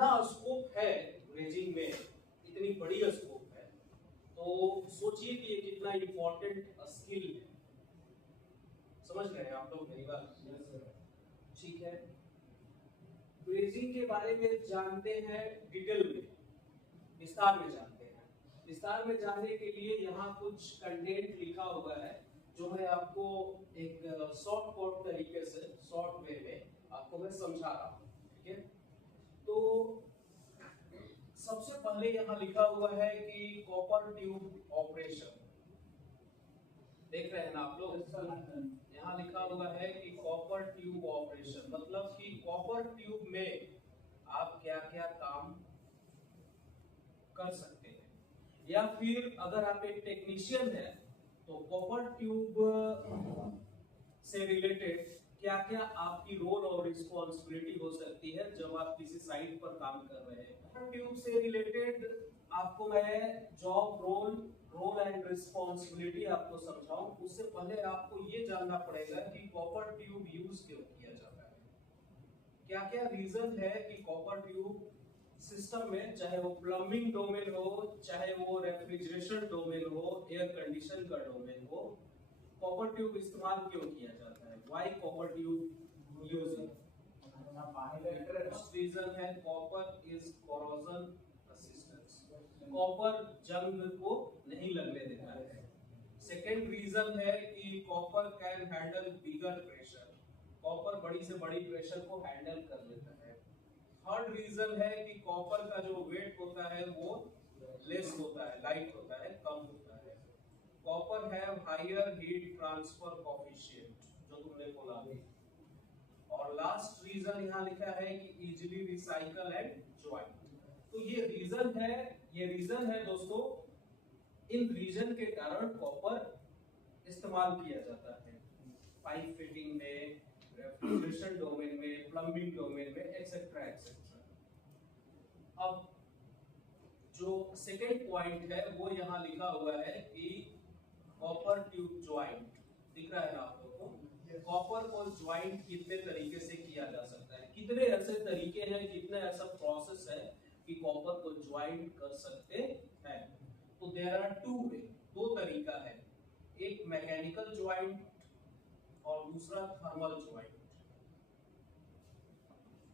इतना स्कोप है ब्रेजिंग में, इतनी बड़ी स्कोप है, तो सोचिए कि ये कितना इंपॉर्टेंट स्किल है। समझ रहे हैं आप लोग मेरी बात? ठीक है, ब्रेजिंग के बारे में जानते हैं डिटेल में, विस्तार में जानते हैं। विस्तार में जानने के लिए यहाँ कुछ कंटेंट लिखा हुआ है जो मैं आपको एक शॉर्ट कोट तरीके से, शॉर्ट वे में आपको मैं समझा रहा हूँ। ठीक है, तो सबसे पहले यहाँ लिखा हुआ है कि कॉपर ट्यूब ऑपरेशन, देख रहे हैं ना आप लोग? यहाँ लिखा हुआ है कि कॉपर ट्यूब ऑपरेशन, मतलब कि कॉपर ट्यूब में आप क्या क्या काम कर सकते हैं, या फिर अगर आप एक टेक्नीशियन हैं तो कॉपर ट्यूब से रिलेटेड क्या क्या आपकी रोल और रिस्पॉन्सिबिलिटी हो सकती है जब आप किसी साइट पर काम कर रहे हैं। कॉपर ट्यूब से रिलेटेड आपको मैं जॉब रोल एंड रिस्पॉन्सिबिलिटी आपको समझाऊं, उससे पहले आपको ये जानना पड़ेगा कि कॉपर ट्यूब यूज क्यों किया जाता है, क्या क्या रीजन है कि कॉपर ट्यूब सिस्टम में, चाहे वो प्लम्बिंग डोमेन हो, चाहे वो रेफ्रिजरेशन डोमेन हो, एयर कंडीशन का डोमेन हो, कॉपर ट्यूब इस्तेमाल क्यों किया जाता है, why copper tube using. First reason है copper is corrosion resistance, copper जंग को नहीं लगने देता है। सेकेंड रीजन है कि copper can handle bigger pressure, copper बड़ी से बड़ी प्रेशर को हैंडल कर लेता है। थर्ड रीजन है कि कॉपर का जो वेट होता है वो लेस होता है, लाइट होता है, कम होता है। Copper have higher heat transfer coefficient, जो तुमने बोला। और लास्ट रीजन यहाँ लिखा है कि इजीली रिसाइकल एंड ज्वाइन। तो ये रीजन है दोस्तों, इन रीजन के कारण कॉपर इस्तेमाल किया जाता है पाइप फिटिंग में, रेफ्रिजरेशन डोमेन में, प्लम्बिंग डोमेन में, एक्सेट्रा एक्सेट्रा। अब जो सेकेंड पॉइंट है वो यहाँ लिखा हुआ है कि कॉपर ट्यूब ज्वाइंट, दिख रहा है ना आप लोगों को? कॉपर को ज्वाइंट कितने तरीके से किया जा सकता है, कितने ऐसे तरीके हैं, कितने ऐसा प्रोसेस है कि कॉपर को ज्वाइंट कर सकते हैं। तो देयर आर टू वे, दो तरीका है, एक मैकेनिकल ज्वाइंट और दूसरा थर्मल ज्वाइंट।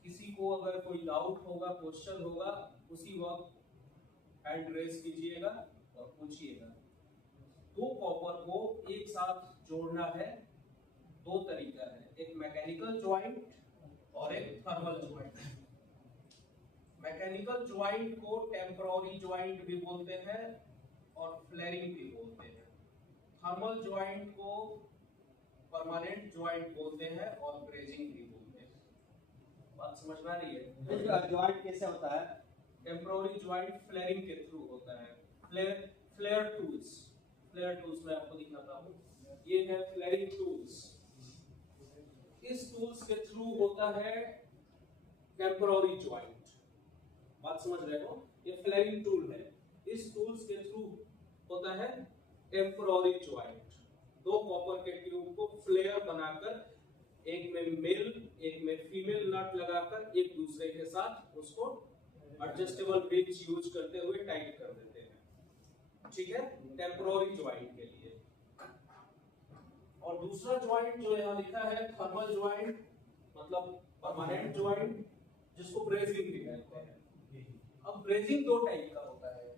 किसी को अगर कोई डाउट होगा, क्वेश्चन होगा, उसी वक्त हैंड रेज कीजिएगा और पूछिएगा। दो कॉपर को एक साथ जोड़ना है, दो तरीका है, एक मैकेनिकल ज्वाइंट और एक थर्मल ज्वाइंट। मैकेनिकल ज्वाइंट को टेम्पररी ज्वाइंट भी बोलते हैं और फ्लेयरिंग भी बोलते हैं। थर्मल ज्वाइंट को परमानेंट ज्वाइंट बोलते हैं और ब्रेजिंग भी बोलते हैं। बात समझ में आ रही है? ज्वाइंट कैसे होता है? टेम्पररी ज्वाइंट फ्लेयरिंग के थ्रू होता है। फ्लेयर टूल्स मैं आपको दिखाता हूँ, ये है फ्लेयरिंग टूल्स। इस टूल्स के थ्रू होता है टेम्पररी ज्वाइंट। बात समझ रहे हो? ये फ्लेयरिंग टूल है, इस टूल्स के थ्रू होता है टेम्पररी ज्वाइंट। दो कॉपर के ट्यूब को फ्लेयर बनाकर, एक में मेल एक में फीमेल नट लगाकर एक दूसरे के साथ उसको एडजस्टेबल रिंच यूज करते हुए टाइट कर देते हैं। ठीक है, टेम्पररी ज्वाइंट के लिए। और दूसरा ज्वाइंट जो यहाँ लिखा है थर्मल ज्वाइंट, मतलब परमानेंट ज्वाइंट, जिसको ब्रेजिंग भी कहते हैं। अब ब्रेजिंग दो टाइप का होता है,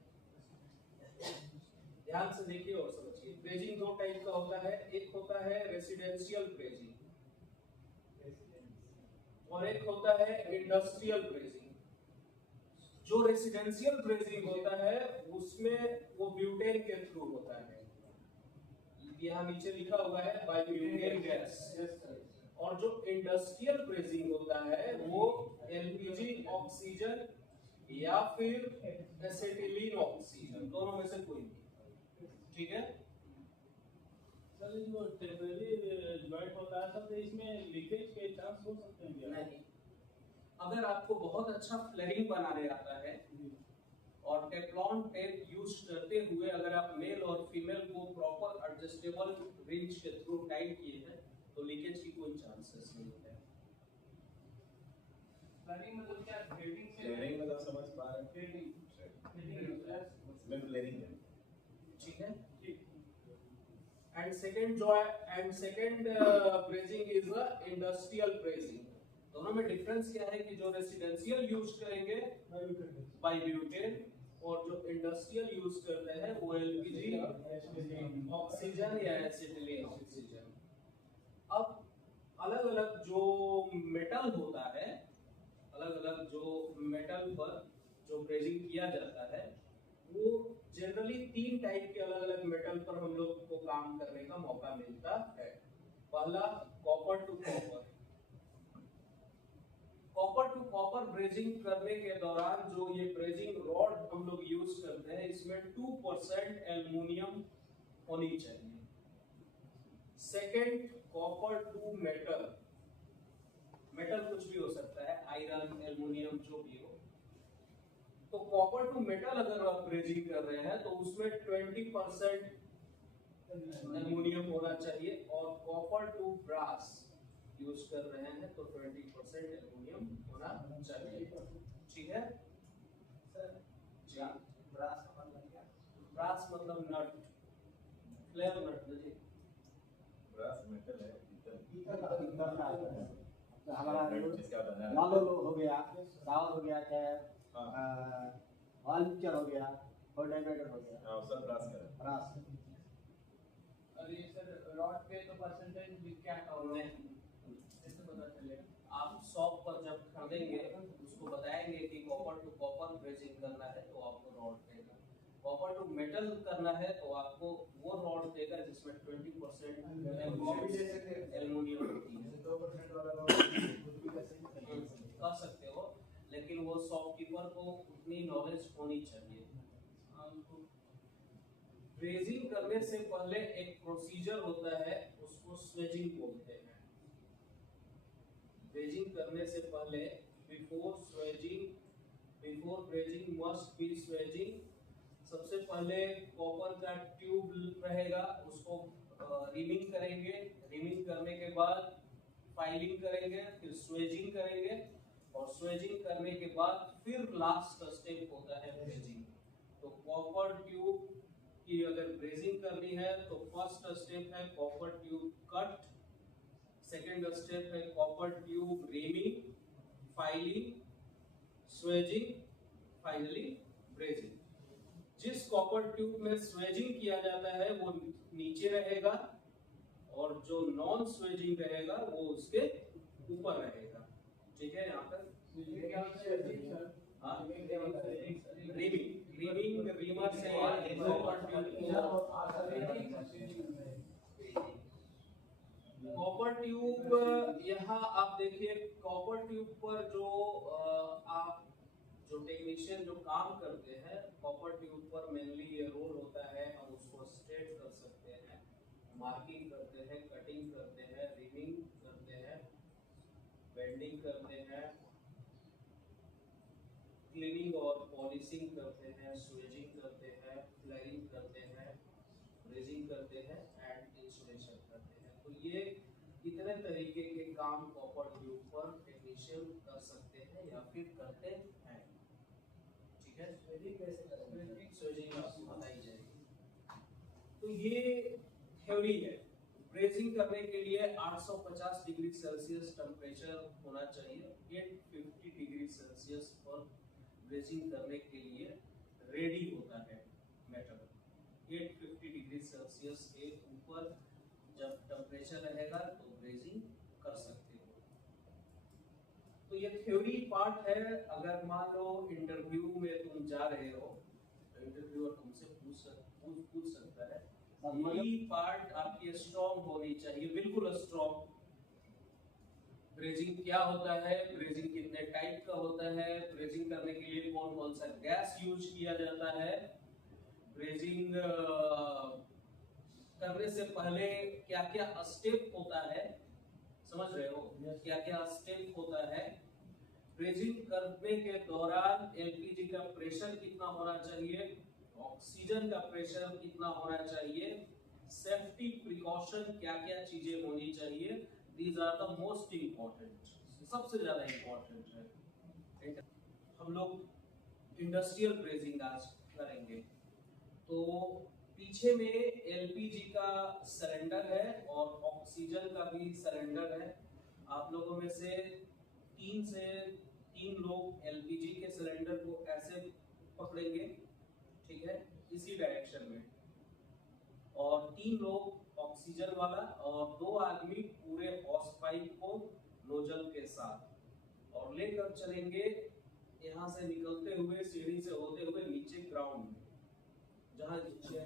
ध्यान से देखिए और समझिए। ब्रेजिंग दो टाइप का होता है, एक होता है रेसिडेंशियल ब्रेजिंग और एक होता है इंडस्ट्रियल ब्रेजिंग। जो रेसिडेंशियल ब्रेजिंग होता है उसमें वो ब्यूटेन के थ्रू होता है, यहाँ नीचे लिखा हुआ है बाय ब्यूटेन गैस। और जो इंडस्ट्रियल ब्रेजिंग होता है वो एलपीजी ऑक्सीजन या फिर एसिटिलीन ऑक्सीजन, दोनों में से कोई भी। ठीक है सर, जो टेम्परेरी ज्वाइंट होता है सर, इसमें लीकेज के चांस हो सकते हैं क्या? नहीं, अगर आपको बहुत अच्छा फ्लेयरिंग बनाने आता है और टेफ्लॉन टेप यूज करते हुए अगर आप मेल और फीमेल को प्रॉपर एडजस्टेबल रिंच के थ्रू टाइट किए हैं तो लीकेज की कोई चांसेस नहीं है। फ्लेयरिंग मतलब क्या? थ्रेडिंग से? फ्लेयरिंग ठीक है। And second brazing is a industrial brazing. दोनों में डिफरेंस क्या है कि जो रेसिडेंशियल यूज करेंगे बाइब्यूटेन और जो इंडस्ट्रियल यूज करते हैं वो एलपीजी ऑक्सीजन या एसिटिलीन ऑक्सीजन। अब अलग अलग जो मेटल होता है, अलग अलग जो मेटल पर जो ब्रेजिंग किया जाता है वो जनरली 3 टाइप के अलग अलग मेटल पर हम लोग को काम करने का मौका मिलता है। पहला copper two copper. Copper two copper brazing करने के दौरान जो ये ब्रेजिंग रॉड हम लोग यूज करते हैं इसमें 2% एल्युमिनियम होनी चाहिए। Second copper two metal. Metal कुछ भी हो सकता है, आयरन, एल्युमिनियम, जो भी हो। तो कॉपर टू मेटल अगर आप ब्रेजिंग कर रहे हैं तो उसमें 20% एल्युमिनियम होना चाहिए, और कॉपर टू ब्रास यूज कर रहे हैं तो 20% एल्युमिनियम होना चाहिए। ठीक है सर जी। ब्रास मतलब नट, फ्लेयर नट जी। ब्रास मेटल है, हमारा मान लो हो गया, सावर हो गया, चाहे वाल्चर हो गया, और डायमीटर हो गया, हाँ सब ब्रास का है। ब्रास। और ये सर रॉड पे तो परसेंटेज क्या होगा, कैसे पता चलेगा? आप शॉप पर जब खरीदेंगे उसको बताएंगे कि कॉपर टू कॉपर ब्रेजिंग करना है तो आपको रॉड देगा। कॉपर टू मेटल करना है तो आपको वो रॉड देगा जिसमें 20% एल्युमिनियम होती है। 2% वाला रॉड कर सकते हो, लेकिन वो शॉपकीपर को उतनी नॉलेज होनी चाहिए। ब्रेजिंग करने से पहले एक प्रोसीजर होता है, उसको स्वेजिंग बोलते हैं। ब्रेजिंग करने से पहले before brazing must be swaging. सबसे पहले कॉपर का ट्यूब रहेगा, उसको रिमिंग करेंगे। रिमिंग करने के बाद फाइलिंग करेंगे, फिर स्वेजिंग करेंगे, और स्वेजिंग करने के बाद फिर लास्ट स्टेप होता है ब्रेजिंग। तो कॉपर ट्यूब की अगर ब्रेजिंग करनी है तो फर्स्ट स्टेप है copper tube cut, second step है copper tube reaming, filing, swaging, finally brazing. जिस कॉपर ट्यूब में स्वेजिंग किया जाता है वो नीचे रहेगा, और जो नॉन स्वेजिंग रहेगा वो उसके ऊपर रहेगा। ठीक है, यहाँ पर रीमिंग रीमर से कॉपर ट्यूब। यहाँ आप देखिए कॉपर ट्यूब पर जो आप जो टेक्नीशियन जो काम करते हैं कॉपर ट्यूब पर मेनली ये रोल होता है। हम उसको स्ट्रेट कर सकते हैं, मार्किंग करते हैं, कटिंग करते हैं, रिमिंग करते हैं, बेंडिंग करते हैं, क्लीनिंग और पॉलिशिंग करते हैं, स्वेजिंग करते हैं, फ्लेयरिंग करते हैं, ब्रेजिंग करते हैं एंड इंसुलेशन करते हैं। तो ये कितने तरीके के काम कॉपर ट्यूब पर टेक्नीशियन कर सकते हैं या फिर करते हैं। ठीक है, स्वेजिंग आपको बताई जाएगी। तो ये थ्योरी है। ब्रेजिंग करने के लिए 850 डिग्री सेल्सियस टेम्परेचर होना चाहिए। 850 डिग्री सेल्सियस पर ब्रेजिंग करने के लिए रेडी होता है मेटल। 850 डिग्री सेल्सियस के ऊपर जब टेम्परेचर रहेगा तो ब्रेजिंग कर सकते हो। तो ये थ्योरी पार्ट है। अगर मान लो इंटरव्यू में तुम जा रहे हो तो इंटरव्यूअर तुमसे पूछ सकता है। ये पार्ट आपकी स्ट्रॉन्ग होनी चाहिए, बिल्कुल स्ट्रॉन्ग। ब्रेजिंग क्या होता है, ब्रेजिंग कितने टाइप का होता है, ब्रेजिंग करने के लिए कौन कौन सा गैस यूज किया जाता है, ब्रेजिंग करने से पहले क्या क्या स्टेप होता है, समझ रहे हो क्या क्या स्टेप होता है। ब्रेजिंग करने के दौरान एलपीजी का प्रेशर कितना होना चाहिए, ऑक्सीजन का प्रेशर कितना होना चाहिए, सेफ्टी प्रिकॉशन क्या क्या चीजें होनी चाहिए। These are the most important, सबसे ज्यादा इम्पोर्टेंट है। हम लोग इंडस्ट्रियल ब्रेजिंग आज करेंगे। तो पीछे में एलपीजी का सिलेंडर है और ऑक्सीजन का भी सिलेंडर है। आप लोगों में से तीन लोग एलपीजी के सिलेंडर को ऐसे पकड़ेंगे, ठीक है, इसी डायरेक्शन में, और 3 लोग ऑक्सीजन वाला और 2 आदमी पूरे हॉस पाइप को नोजल के साथ और लेकर चलेंगे यहाँ से निकलते हुए सीढ़ी से होते हुए नीचे ग्राउंड में, जहाँ बीच में